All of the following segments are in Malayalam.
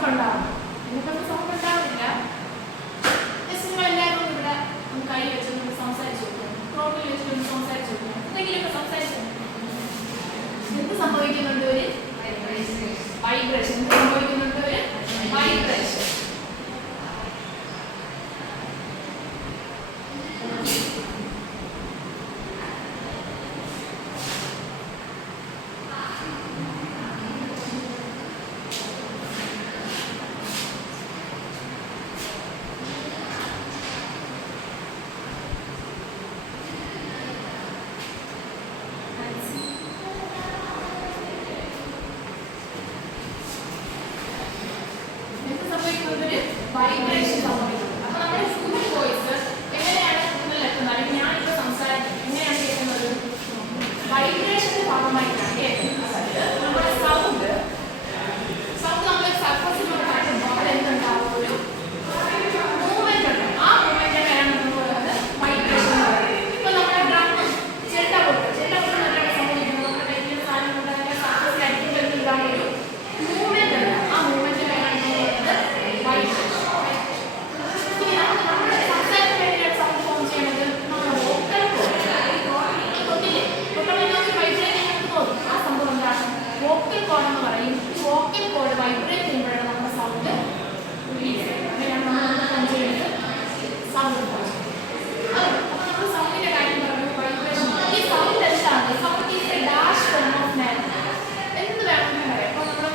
സൗണ്ട് ഉണ്ടാവും. എനിക്കൊന്നും സൗണ്ട് ഉണ്ടാവില്ല. എല്ലാവരും ഇവിടെ കൈ വെച്ചൊന്ന് സംസാരിച്ചു നോക്കാം, റോഡിൽ വെച്ചിട്ടൊന്ന് സംസാരിച്ചു നോക്കാം, എന്തെങ്കിലുമൊക്കെ സംസാരിച്ചു എന്ത് സംഭവിക്കുന്നുണ്ട്? ഒരു വൈബ്രേഷൻ. എന്ത് സംഭവിക്കുന്നുണ്ട്? ഒരു വൈബ്രേഷൻ. വൈബ്രേഷൻ സംഭവിക്കുന്നത്. അപ്പൊ നമ്മുടെ ഹ്യൂമൻ വോയിസ് എങ്ങനെയാണ് കൂടുതലെത്തുന്നത്? അല്ലെങ്കിൽ ഞാനിപ്പോൾ സംസാരിക്കുന്നത് എങ്ങനെയാണ് കേൾക്കുന്നത്? വൈബ്രേഷന്റെ ഭാഗമായിട്ടാണ് കേൾക്കുന്നത്. അതായത് നമ്മുടെ സൗണ്ട് നമ്മൾ സർഫസിലൂടെ കാട്ടുമ്പോൾ അവിടെ എന്തുണ്ടാവും? ഒരു മൂവ്മെന്റ് ഉണ്ടാവും. ആ മൂവ്മെന്റിനെയാണ് നമ്മൾ പറയുന്നത് വൈബ്രേഷൻ എന്ന് പറയുന്നത്. ഇപ്പൊ നമ്മുടെ ഡ്രം ചെണ്ട കൊട്ട് എന്താണ് സംഭവിക്കുന്നത്? നമ്മുടെ കയ്യിൽ സാധനം കൊണ്ട് അതിന്റെ സർഫസിൽ അടിക്കുമ്പോൾ എന്തുണ്ടാവും? ഒരു മൂവ്മെന്റ് ഉണ്ടാവും. ആ മൂവ്മെന്റിനെയാണ് നമ്മൾ പറയുന്നത് വൈബ്രേഷൻ. വോക്കൽ കോഡ് എന്ന് പറയും. വോക്കൽ കോഡ് വൈബ്രേറ്റ് ചെയ്യുമ്പോഴാണ് നമ്മുടെ സൗണ്ട് റിലീസ് ചെയ്യുന്നത്. അങ്ങനെയാണ് നമ്മൾ ഫോം ചെയ്യുന്നത് സൗണ്ട്. അപ്പോൾ നമ്മൾ സൗണ്ടിന്റെ കാര്യം പറഞ്ഞു, വൈബ്രേഷൻ. ഈ സൗണ്ട് എന്താണ്? Sound is A dash form of matter. എന്ത് വേണമെന്ന് പറയാം. അപ്പോൾ നമ്മൾ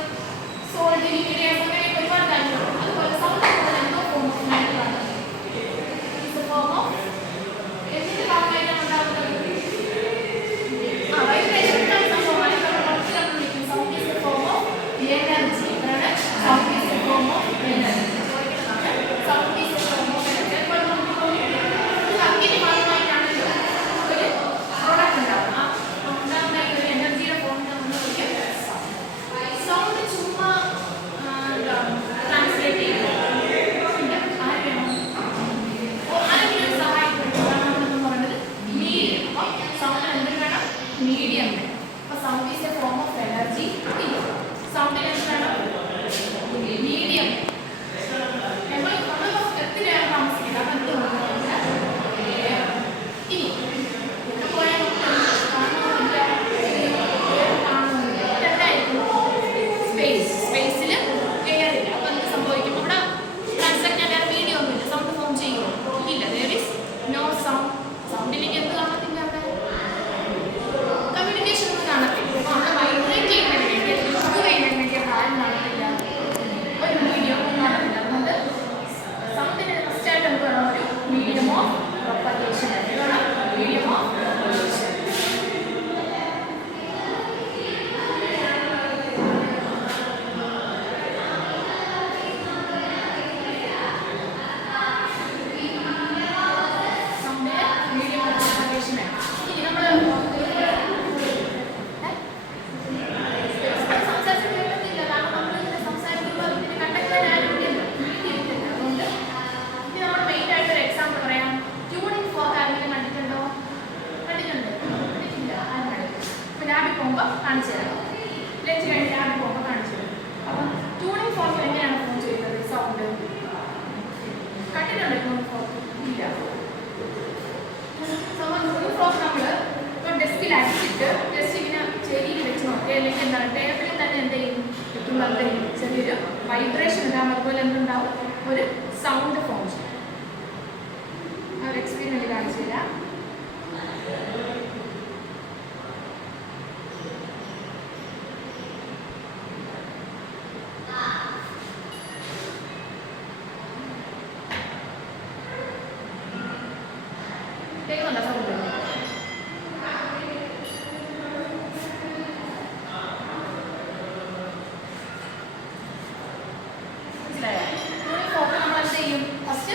സോൾട്ട് ലിക്വിഡ് അങ്ങനെ ഒരുപാട് കാര്യങ്ങളുണ്ട്. അതുപോലെ സൗണ്ട് എന്തോ ഫോം ഓഫ് മാറ്റർ ആണ്. ഇറ്റ്സ് എ ഫോം ഓഫ് എന്തിന്റെ ഭാഗമായിട്ടാണ് ഉണ്ടാകുന്നത്? Vibration energy. Sound is a form of energy. Sound is a form of energy. അപ്പോൾ അതിന്റെ ഭാഗമായിട്ടാണല്ലോ ഒരു പ്രോഡക്റ്റ് ഉണ്ടാവുക. ഉണ്ടാകുന്ന ഈ ഒരു എനർജിയുടെ ഫോമിനെ നമ്മൾ വിളിക്കും സൗണ്ട്. സൗണ്ട് ചുമ്മാ ട്രാൻസ്ലേറ്റ് ചെയ്യുക ആരെങ്കിലും സഹായിക്കുന്നുണ്ട്. നമ്മളെന്ന് പറയുന്നത് മീഡിയം. അപ്പോൾ സൗണ്ട് എന്തിനു വേണം? മീഡിയം വേണം. അപ്പോൾ sound is a form of energy. സൗണ്ടിന് എന്ത് വേണം? മീഡിയം. നമ്മൾ എത്രയാണ് താമസിക്കുന്നത്? അതെന്ത് ഇനി ഇവിടെ പോയാൽ കാണുന്നില്ല, എന്തായിരിക്കും? സ്പേസിൽ എയർ ഇല്ല. അപ്പൊ എന്ത് സംഭവിക്കും? ഇവിടെ ട്രാൻസാക്ട് ചെയ്യാൻ വേറെ മീഡിയം ഒന്നുമില്ല. സൗണ്ട് ഫോം ചെയ്യുമോ? ഇല്ല. there is no sound. സൗണ്ടിലേക്ക് എന്ത് കാണത്തില്ല? അവിടെ കമ്മ്യൂണിക്കേഷൻ ഒന്നും കാണത്തില്ല. അപ്പൊ അവിടെ വൈബ്രേറ്റ് ചെയ്യുന്നതിന് വേണ്ടി നടത്തില്ല, ഒരു മീഡിയം നടത്തില്ല. അതുകൊണ്ട് സൗണ്ടിന് ഫസ്റ്റായിട്ട് എന്ത് വേണം? ഒരു മീഡിയം ഓഫ് പ്രൊപ്പഗേഷൻ. എന്താണ് മീഡിയം ഓഫ് പ്രൊപ്പഗേഷൻ? സൗണ്ടിന് മീഡിയം ഓഫ് പ്രൊപ്പഗേഷൻ. ഇനി നമ്മൾ കാണിച്ചു തരാം. ലഞ്ച് കഴിഞ്ഞ് ലാബിൽ പോകുമ്പോൾ കാണിച്ചു തരാം. അപ്പം ട്യൂണിംഗ് ഫോർക്ക് എങ്ങനെയാണ് ഫോം ചെയ്യുന്നത്? സൗണ്ട് കണ്ടിട്ടുണ്ട് ട്യൂണിംഗ് ഫോർക്ക്? ഇല്ല. ട്യൂണിംഗ് ഫോർക്ക് നമ്മൾ ഇപ്പോൾ ഡെസ്കിൽ അടിച്ചിട്ട് ജസ്റ്റ് ഇങ്ങനെ ചെവിയിൽ വെച്ച് നോക്കി, അല്ലെങ്കിൽ എന്താണ് ടേബിളിൽ തന്നെ എന്ത് ചെയ്യും? വെക്കുമ്പോൾ എന്ത് ചെയ്യും? ചെറിയൊരു വൈബ്രേഷൻ ഉണ്ടാകും. അതുപോലെ എന്തുണ്ടാവും? ഒരു സൗണ്ട് ഫോം ചെയ്യും. ആ ഒരു എക്സ്പീരിയൻസ് കാണിച്ചു തരാം. കേൾക്കുന്നുണ്ടോ സൗണ്ട്? മനസ്സിലായോ? ട്യൂണിംഗ് ഫോർക്ക് നമ്മൾ എന്ത് ചെയ്യും? ഫസ്റ്റ്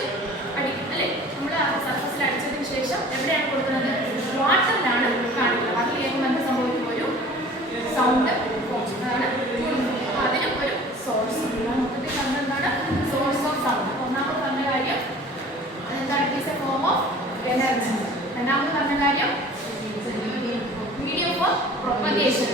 അടിക്കും അല്ലേ? നമ്മൾ സർഫസിൽ അടിച്ചതിന് ശേഷം എവിടെയാണ് കൊടുക്കുന്നത്? വാട്ടറിലാണ് കാണിക്കുന്നത്. അതിൽ കേൾക്കുമ്പോൾ എന്ത് സംഭവിക്കും? ഒരു സൗണ്ട് ഫോം ചെയ്യും. അതാണ് അതിനും ഒരു സോഴ്സ്. മൊത്തത്തിൽ എന്താണ് സോഴ്സ് ഓഫ് സൗണ്ട്? ഒന്നാമത് പറഞ്ഞ കാര്യം എന്താണ്? It is a form of energy. രണ്ടാമത് പറഞ്ഞ കാര്യം മീഡിയം ഫോർ പ്രൊപ്പഗേഷൻ.